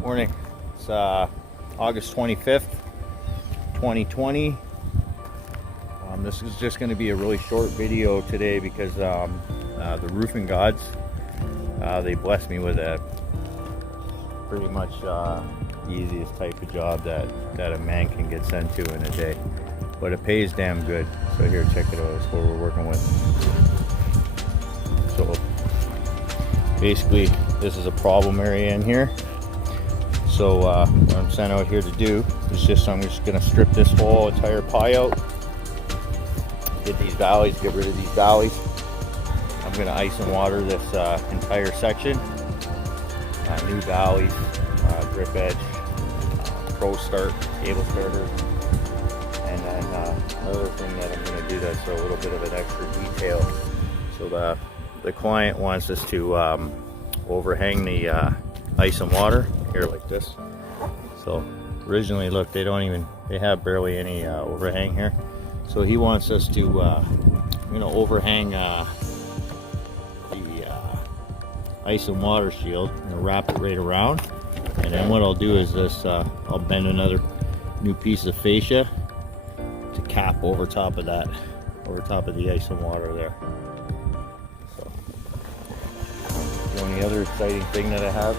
Morning. It's August 25th, 2020. This is just going to be a really short video today because the roofing gods, they blessed me with a pretty much the easiest type of job that a man can get sent to in a day. But it pays damn good. So here, check it out. That's what we're working with. So basically, this is a problem area in here. So what I'm sent out here to do is I'm just going to strip this whole entire pie out. Get these valleys, get rid of these valleys. I'm going to ice and water this entire section. New valleys, drip edge, pro start, cable starters. And then another thing that I'm going to do that's a little bit of an extra detail. So the client wants us to overhang the ice and water here like this. So originally, look, they have barely any overhang here. So he wants us to overhang the ice and water shield and wrap it right around. And then what I'll do is this, I'll bend another new piece of fascia to cap over top of that, over top of the ice and water there. So the only other exciting thing that I have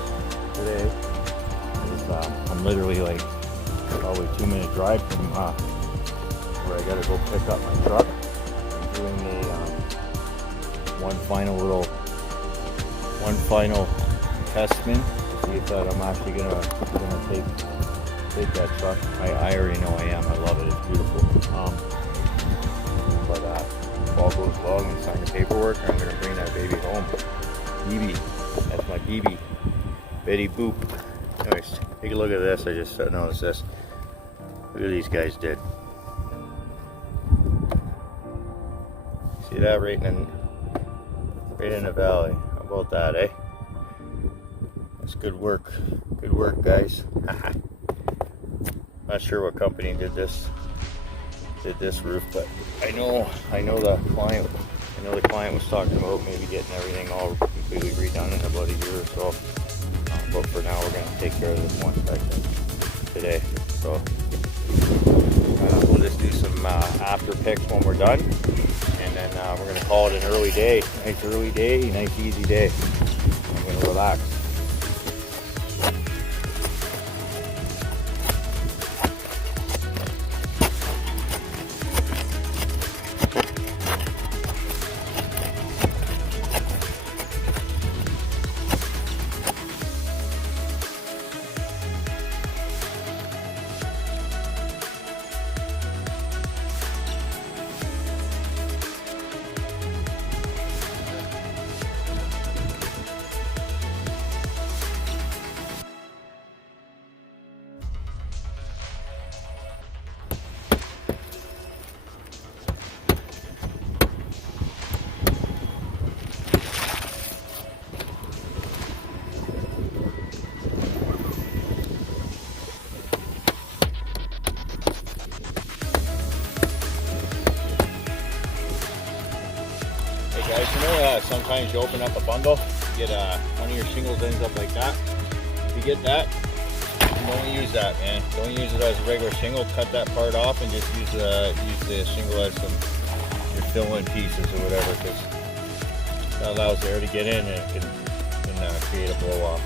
today is I'm literally like probably 2-minute drive from where I gotta go pick up my truck. I'm doing one final test spin to see if that I'm actually gonna take that truck. I already know I am. I love it. It's beautiful. But if all goes well and sign the paperwork, I'm gonna bring that baby home. BB, that's my BB. Betty Boop. Anyways, take a look at this. I just noticed this. Look at these guys did. See that right in the valley. How about that, eh? That's good work. Good work, guys. Not sure what company did this roof, but I know the client. I know the client was talking about maybe getting everything all completely redone in about a year or so. But for now, we're going to take care of this one section today. So we'll just do some after picks when we're done, and then we're going to call it an early day. Nice early day, nice easy day. I'm going to relax. Guys, sometimes you open up a bundle, you get one of your shingles ends up like that. If you get that, don't use that, man. Don't use it as a regular shingle. Cut that part off and just use the shingle as your fill-in pieces or whatever, because that allows air to get in and it can create a blow-off.